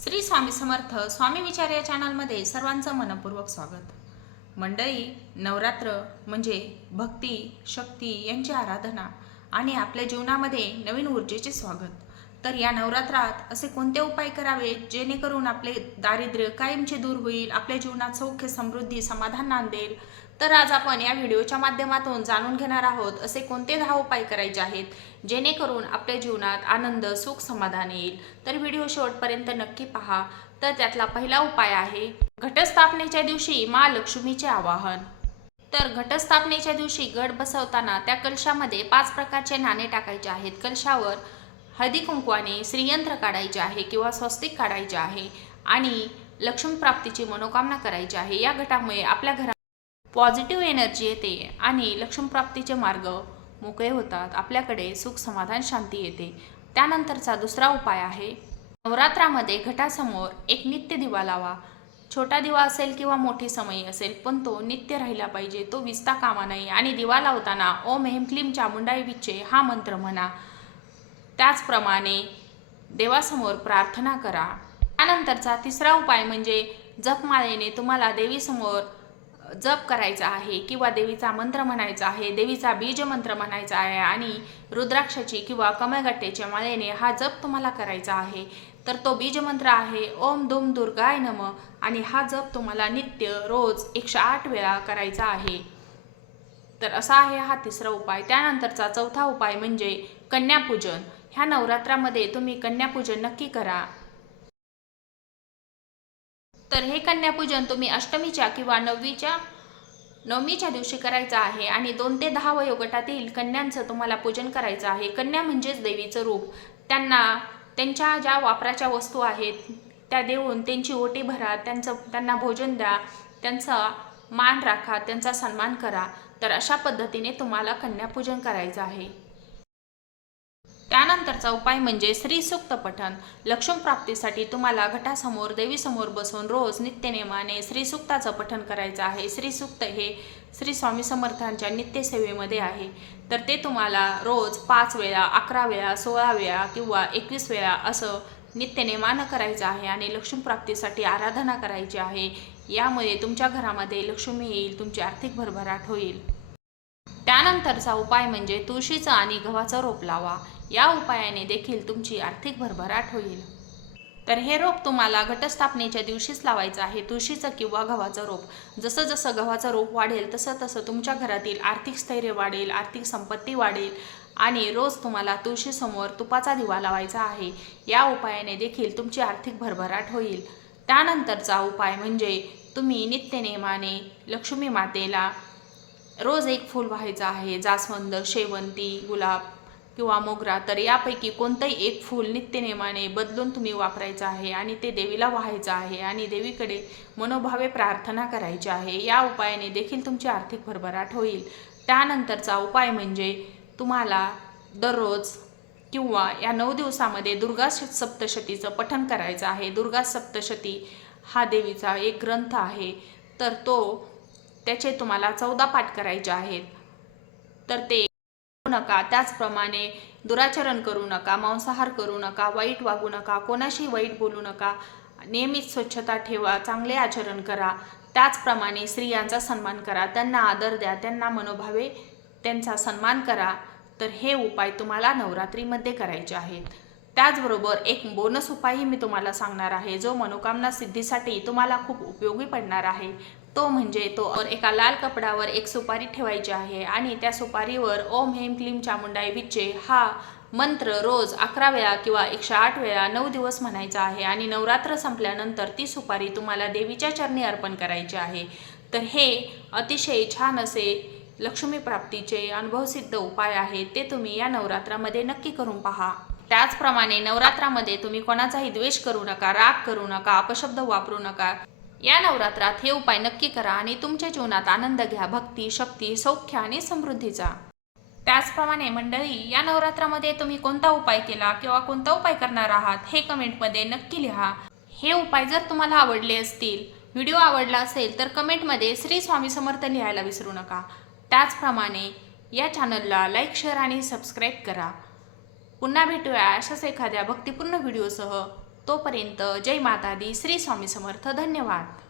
श्री स्वामी समर्थ स्वामी विचार या चॅनलमध्ये सर्वांचं मनपूर्वक स्वागत. मंडळी नवरात्र म्हणजे भक्ती शक्ती यांची आराधना आणि आपल्या जीवनामध्ये नवीन ऊर्जेचे स्वागत. तर या नवरात्रात असे कोणते उपाय करावेत जेणेकरून आपले दारिद्र्य कायमचे दूर होईल आपल्या जीवनात सौख्य समृद्धी समाधान नांदेल तर आज आपण या व्हिडिओच्या माध्यमातून जाणून घेणार आहोत असे कोणते दहा उपाय करायचे आहेत जेणेकरून आपल्या जीवनात आनंद सुख समाधान येईल. तर व्हिडिओ शेवटपर्यंत नक्की पहा. तर त्यातला पहिला उपाय आहे घटस्थापनेच्या दिवशी महालक्ष्मीचे आवाहन. तर घटस्थापनेच्या दिवशी गड बसवताना त्या कलशामध्ये पाच प्रकारचे नाणे टाकायचे आहेत. कलशावर हळदी कुंकवाने श्रीयंत्र काढायचे आहे किंवा स्वस्तिक काढायचे आहे आणि लक्ष्मी प्राप्तीची मनोकामना करायची आहे. या गटामुळे आपल्या घरात पॉझिटिव्ह एनर्जी येते आणि लक्ष्मप्राप्तीचे मार्ग मोकळे होतात. आपल्याकडे सुख समाधान शांती येते. त्यानंतरचा दुसरा उपाय आहे नवरात्रामध्ये घटासमोर एक नित्य दिवा लावा. छोटा दिवा असेल किंवा मोठी समयी असेल पण तो नित्य राहिला पाहिजे. तो विजता कामा नये आणि दिवा लावताना ओम हेम क्लीम चामुंडाई विच्चे हा मंत्र म्हणा. त्याचप्रमाणे देवासमोर प्रार्थना करा. त्यानंतरचा तिसरा उपाय म्हणजे जपमाळेने तुम्हाला देवीसमोर जप करायचा आहे किंवा देवीचा मंत्र म्हणायचा आहे देवीचा बीज मंत्र म्हणायचा आहे आणि रुद्राक्षाची किंवा कमळगट्टेच्या माळेने हा जप तुम्हाला करायचा आहे. तर तो बीज मंत्र आहे ओम दुम दुर्गाय नम आणि हा जप तुम्हाला नित्य रोज एकशे आठ वेळा करायचा आहे. तर असा आहे हा तिसरा उपाय. त्यानंतरचा चौथा उपाय म्हणजे कन्यापूजन. ह्या नवरात्रामध्ये तुम्ही कन्यापूजन नक्की करा. तर हे कन्यापूजन तुम्ही अष्टमीच्या किंवा नववीच्या नवमीच्या दिवशी करायचं आहे आणि दोन ते दहा वयोगटातील कन्यांचं तुम्हाला पूजन करायचं आहे. कन्या म्हणजेच देवीचं रूप. त्यांना त्यांच्या ज्या वापराच्या वस्तू आहेत त्या देऊन त्यांची ओटी भरा त्यांचं त्यांना भोजन द्या त्यांचा मान राखा त्यांचा सन्मान करा. तर अशा पद्धतीने तुम्हाला कन्यापूजन करायचं आहे. त्यानंतरचा उपाय म्हणजे श्रीसूक्त पठण. लक्ष्मीप्राप्तीसाठी तुम्हाला घटासमोर देवीसमोर बसून रोज नित्यनेमाने श्रीसूक्ताचं पठण करायचं आहे. श्रीसूक्त हे श्री स्वामी समर्थांच्या नित्यसेवेमध्ये आहे. तर ते तुम्हाला रोज पाच वेळा अकरा वेळा सोळा वेळा किंवा एकवीस वेळा असं नित्यनेमानं करायचं आहे आणि लक्ष्मीप्राप्तीसाठी आराधना करायची आहे. यामुळे तुमच्या घरामध्ये लक्ष्मी येईल तुमची आर्थिक भरभराट होईल. त्यानंतरचा उपाय म्हणजे तुळशीचं आणि गव्हाचं रोप लावा. या उपायाने देखील तुमची आर्थिक भरभराट होईल. तर हे रोप तुम्हाला घटस्थापनेच्या दिवशीच लावायचं आहे. तुळशीचं किंवा गव्हाचं रोप. जसं जसं गव्हाचं रोप वाढेल तसं तसं तुमच्या घरातील आर्थिक स्थैर्य वाढेल आर्थिक संपत्ती वाढेल आणि रोज तुम्हाला तुळशीसमोर तुपाचा दिवा लावायचा आहे. या उपायाने देखील तुमची आर्थिक भरभराट होईल. त्यानंतरचा उपाय म्हणजे तुम्ही नित्यनेमाने लक्ष्मी मातेला रोज एक फूल व्हायचं आहे जास्वंद शेवंती गुलाब किंवा मोगरा तर यापैकी कोणतंही एक फूल नित्यनेमाने बदलून तुम्ही वापरायचं आहे आणि ते देवीला व्हायचं आहे आणि देवीकडे मनोभावे प्रार्थना करायची आहे. या उपायाने देखील तुमची आर्थिक भरभराट होईल. त्यानंतरचा उपाय म्हणजे तुम्हाला दररोज किंवा या नऊ दिवसामध्ये दुर्गा श- सप्तशतीचं पठण करायचं आहे. दुर्गा सप्तशती हा देवीचा एक ग्रंथ आहे. तर तो त्याचे तुम्हाला चौदा पाठ करायचे आहेत. तर ते करू नका. त्याचप्रमाणे दुराचरण करू नका मांसाहार करू नका वाईट वागू नका कोणाशी वाईट बोलू नका. नेहमीच स्वच्छता ठेवा चांगले आचरण करा. त्याचप्रमाणे स्त्रियांचा सन्मान करा. त्यांना आदर द्या त्यांना मनोभावे त्यांचा सन्मान करा. तर हे उपाय तुम्हाला नवरात्रीमध्ये करायचे आहेत. त्याचबरोबर एक बोनस उपायही मी तुम्हाला सांगणार आहे. जो मनोकामना सिद्धीसाठी तुम्हाला खूप उपयोगी पडणार आहे. तो म्हणजे तो एका लाल कपडावर एक सुपारी ठेवायची आहे आणि त्या सुपारीवर ओम हेम क्लीम चामुंडाई विच्चे हा मंत्र रोज अकरा वेळा किंवा एकशे आठ वेळा नऊ दिवस म्हणायचा आहे आणि नवरात्र संपल्यानंतर ती सुपारी तुम्हाला देवीच्या चरणी अर्पण करायची आहे. तर हे अतिशय छान असे लक्ष्मी प्राप्तीचे अनुभवसिद्ध उपाय आहेत ते तुम्ही या नवरात्रामध्ये नक्की करून पहा. त्याचप्रमाणे नवरात्रामध्ये तुम्ही कोणाचाही द्वेष करू नका राग करू नका अपशब्द वापरू नका. या नवरात्रात हे उपाय नक्की करा आणि तुमच्या जीवनात आनंद घ्या भक्ती शक्ती सौख्य आणि समृद्धीचा त्याचप्रमाणे मंडळी या नवरात्रामध्ये तुम्ही कोणता उपाय केला किंवा कोणता उपाय करणार आहात हे कमेंटमध्ये नक्की लिहा. हे उपाय जर तुम्हाला आवडले असतील व्हिडिओ आवडला असेल तर कमेंटमध्ये श्री स्वामी समर्थ लिहायला विसरू नका. त्याचप्रमाणे या चॅनलला लाईक शेअर आणि सबस्क्राईब करा. पुन्हा भेटूया अशाच एखाद्या भक्तिपूर्ण व्हिडिओसह. तोपर्यंत जय माता दी. श्री स्वामी समर्थ. धन्यवाद.